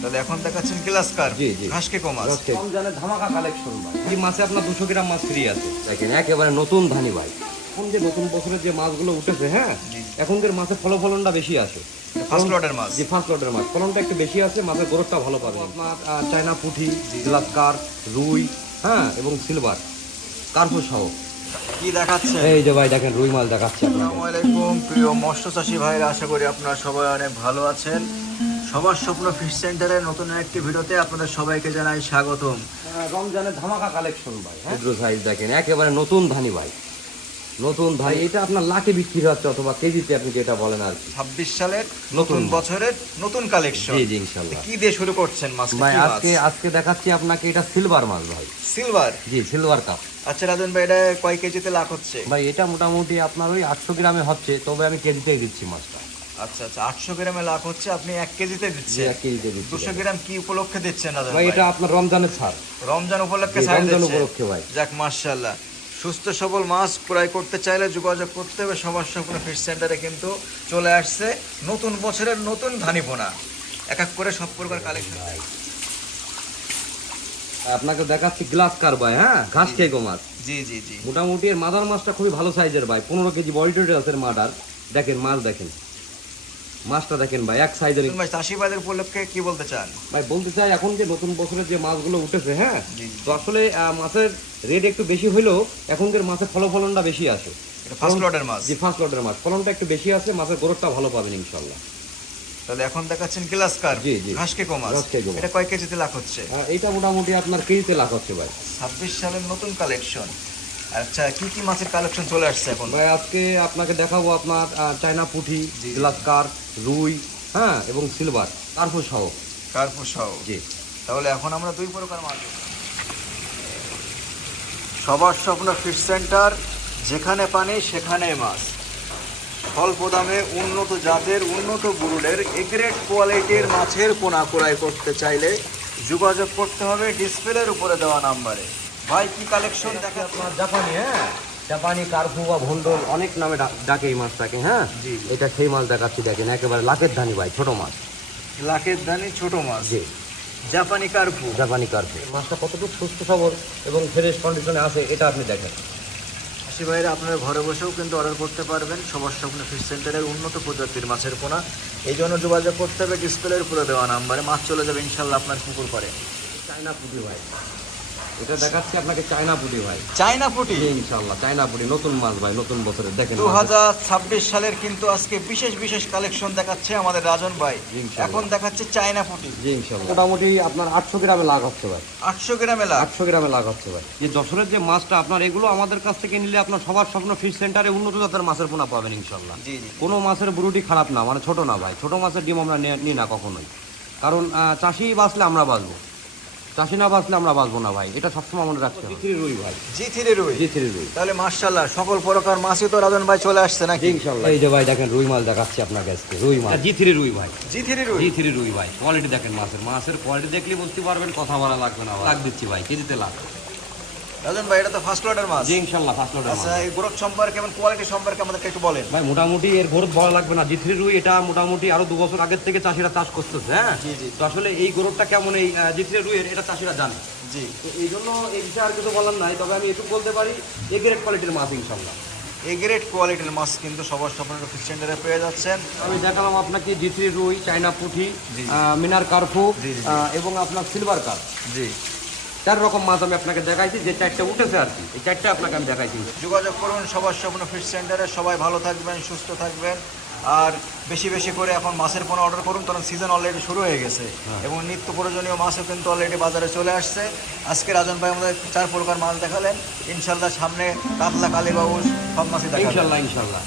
তাহলে এখন দেখাচ্ছেন গ্লাস কার্প, জি জি ঘাসকেকো মাছ। রমজানের ধামাকা কালেকশন ভাই। এই মাছে আপনার 200 গ্রাম মাছ ফ্রি আছে। দেখেন একেবারে নতুন ধানি ভাই। এখন যে নতুন বছরের যে মাছগুলো উঠেছে, হ্যাঁ, এখনকার মাছের ফলনটা বেশি আছে। ফার্স্ট লটের মাছ। জি, ফার্স্ট লটের মাছ ফলনটা একটু বেশি আছে, মাছের গ্রোথটা ভালো পাবে আপনার। চায়না পুঁটি, গ্লাস কার্প, রুই, হ্যাঁ, এবং সিলভার কার্প সহ। কি দেখাচ্ছে? এই যে ভাই দেখেন রুই মাছ দেখাচ্ছে আপনাকে। আসসালামু আলাইকুম প্রিয় মৎস্য চাষী ভাইরা, আশা করি আপনারা সবাই অনেক ভালো আছেন। সবার স্বপ্ন ফিশ সেন্টারের নতুন একটি ভিডিওতে আপনাদের সবাইকে জানাই স্বাগতম। রমজানের ধামাকা কালেকশন ভাই, হ্যাঁ, সাইজ দেখেন একেবারে নতুন ধানি ভাই, নতুন ভাই। এটা আপনার লাখে বিক্রি হচ্ছে অথবা কেজিতে, আপনি যেটা বলেন আর কি। 26 সালের নতুন বছরের নতুন কালেকশন। জি জি ইনশাআল্লাহ। কি দিয়ে শুরু করছেন মাছ ভাই আজকে দেখাচ্ছি আপনাকে, এটা সিলভার মাছ ভাই। সিলভার? জি, সিলভার কাপ। আচ্ছা রাজন ভাই, এটা কয় কেজিতে লাখ হচ্ছে? ভাই এটা মোটামুটি আপনার ওই 800 গ্রামে হচ্ছে, তবে আমি কেজিতেই দিচ্ছি মাছটা। আচ্ছা আচ্ছা, 800 গ্রামে লাখ হচ্ছে, আপনি 1 কেজিতে জি, দিচ্ছেন। 1 কেজিতে দিচ্ছি। 200 গ্রাম কি উপলক্ষে দিচ্ছেন রাজন ভাই ভাই? এটা আপনার রমজানের ছাড়, রমজান উপলক্ষে জি, ছাড় রমজান দিচ্ছেন। উপলক্ষে ভাই। যাক মাশাআল্লাহ। সুস্থ সবল মাছ ক্রয় করতে চাইলে যোগাযোগ করতে হবে সবার স্বপ্ন ফিশ সেন্টারে। কিন্তু চলে আসছে নতুন বছরের নতুন ধানিপোনা, এক এক করে সব প্রকার কালেকশন। আপনাকে দেখাচ্ছি গ্লাস কার ভাই, হ্যাঁ, ঘাসকেকো মাছ। জি জি জি। মোটামুটি এর মাদার মাছটা খুবই ভালো সাইজের ভাই, 15 কেজি বডি ওয়েট আছে মাদার। দেখেন মাছ, দেখেন মাছটা দেখেন ভাই, এক সাইজের। ভাই চাষি ভাইদের উপলক্ষে কি বলতে চান? ভাই বলতে চাই, এখন যে নতুন বছরের যে মাছগুলো উঠেছে, হ্যাঁ, জি। তো আসলে মাছের রেট একটু বেশি হলেও এখনকার মাছের ফলনটা বেশি আছে। এটা ফার্স্ট লটের মাছ। জি, ফার্স্ট লটের মাছ ফলনটা একটু বেশি আছে, মাছের গ্রোথটা ভালো পাবেন ইনশাআল্লাহ। তাহলে এখন দেখাচ্ছেন গ্লাস কার্প, জি জি ঘাসকেকো মাছ। ঘাসকেকো মাছ। এটা কয় কেজিতে লাখ হচ্ছে? এইটা মোটামুটি আপনার কেজিতে লাখ হচ্ছে ভাই। 26 সালের নতুন কালেকশন। আচ্ছা, কি কি মাছের কালেকশন চলে আসছে এখন? ভাই আজকে আপনাকে দেখাবো আপনার চায়না পুঁটি, জি। গ্লাস কার্প, রুই, হ্যাঁ, এবং সিলভার কার্প সহ। কার্প সহ? জি। তাহলে এখন আমরা দুই প্রকার মাছ। সবার স্বপ্ন ফিশ সেন্টার, যেখানে পানি সেখানে মাছ। স্বল্প দামে উন্নত জাতের, উন্নত ব্রুডের, এগ্রেড কোয়ালিটির মাছের পোনা ক্রয় করতে চাইলে যোগাযোগ করতে হবে ডিসপ্লের উপরে দেওয়া নাম্বারে। ভাই কি কালেকশন দেখে আপনার? জাপানি, হ্যাঁ, জাপানি কার্পু বা ভন্ডল অনেক নামে ডাকে এই মাছটাকে, হ্যাঁ। জি। এটা সেই মাছ দেখাচ্ছি, দেখেন একেবারে লাখের ধানি ভাই, ছোট মাছ। লাখের দানি ছোট মাছ। জি, জাপানি কার্পু। জাপানি কার্পু। মাছটা কতটুকু সুস্থ সবল এবং ফ্রেশ কন্ডিশনে আছে এটা আপনি দেখেন। চাষি ভাইরা আপনারা ঘরে বসেও কিন্তু অর্ডার করতে পারবেন সবার স্বপ্ন ফিশ সেন্টারের উন্নত প্রজাতির মাছের পোনা। এই জন্য যোগাযোগ করতে হবে ডিসপ্লের উপরে দেওয়া নাম্বারে। মাছ চলে যাবে ইনশাল্লাহ আপনার পুকুর পাড়ে। চায়না পুঁটি ভাই, এটা দেখাচ্ছি আপনাকে চায়না পুঁটি ভাই। চায়না পুঁটি? জি, ইনশাআল্লাহ চায়না পুঁটি, নতুন মাছ ভাই, নতুন বছরের। দেখেন 2026 সালের কিন্তু আজকে বিশেষ বিশেষ কালেকশন দেখাচ্ছে আমাদের রাজন ভাই। ইনশাআল্লাহ। এখন দেখাচ্ছে চায়না পুঁটি। জি ইনশাআল্লাহ। মোটামুটি আপনার 800 গ্রামে লাখ হচ্ছে ভাই। 800 গ্রামে লাখ? 800 গ্রামে লাখ হচ্ছে ভাই। যে যশোরের যে মাছটা আপনার, এগুলো আমাদের কাছ থেকে নিলে আপনার সবার স্বপ্ন ফিশ সেন্টারে উন্নত জাতের মাছের পোনা পাবেন ইনশাআল্লাহ। জি জি। কোনো মাছের ব্রুডি খারাপ না, মানে ছোট না ভাই। ছোট মাছের ডিম আমরা নিই না কখনোই, কারণ চাষি বাঁচলে আমরা বাঁচবো, চাষি না বাঁচলে আমরা বাঁচবো না ভাই, এটা সবসময় মনে রাখতে হবে। জি3 রুই ভাই। জি3 রুই? জি3 রুই। তাহলে মাশাআল্লাহ সকল প্রকার মাছই তো রাজন ভাই চলে আসছে নাকি? ইনশাআল্লাহ। এই যে ভাই দেখেন রুই মাছ দেখাচ্ছি আপনাকে আজকে, রুই মাছ। জি3 রুই ভাই। জি3 রুই? জি3 রুই ভাই। কোয়ালিটি দেখেন মাছের কোয়ালিটি দেখলে বুঝতে পারবেন, কথা বলা লাগবে না। লাখ দিচ্ছি ভাই, কেজিতে লাখ। রাজন ভাই এটা তো ফার্স্ট লটের মাছ? জি ইনশাআল্লাহ ফার্স্ট লটের মাছ। আচ্ছা, এই গ্রোথ সম্পর্কে এবং কোয়ালিটি সম্পর্কে আমাদেরকে একটু বলেন ভাই। মোটামুটি এর গ্রোথ বলা লাগবে না। জি3 রুই এটা মোটামুটি আরো 2 বছর আগের থেকে চাষিরা চাষ করতেছে, হ্যাঁ। জি জি। তো আসলে এই গ্রোথটা কেমন এই জি3 রুইয়ের, এটা চাষিরা জানে। জি। তো এই জন্য এই বিষয়ে আর কিছু বলার নাই, তবে আমি এটুকু বলতে পারি এ গ্রেড কোয়ালিটির মাছ ইনশাআল্লাহ। এ গ্রেড কোয়ালিটির মাছ কিন্তু সবার স্বপ্ন ফিশ সেন্টারে পেয়ে যাচ্ছেন। আমি দেখালাম আপনাকে জি3 রুই, চায়না পুঁটি, জি। মিনার কার্পু, জি, জি। এবং আপনার সিলভার কার্প। জি। 4 রকম মাছ আমি আপনাকে দেখাইছি, যে 4টা উঠেছে আর কি, এই 4টা আপনাকে আমি দেখাইছি। যোগাযোগ করুন সবার স্বপ্ন ফিশ সেন্টারে। সবাই ভালো থাকবেন, সুস্থ থাকবেন। আর বেশি বেশি করে এখন মাছের পোনা অর্ডার করুন, কারণ সিজন অলরেডি শুরু হয়ে গেছে এবং নিত্য প্রয়োজনীয় মাছও কিন্তু অলরেডি বাজারে চলে আসছে। আজকে রাজন ভাই আমাদের 4 প্রকার মাছ দেখালেন। ইনশাল্লাহ সামনে কাতলা, কালীবাউস সব মাছই দেখাবেন ইনশাআল্লাহ ইনশাআল্লাহ।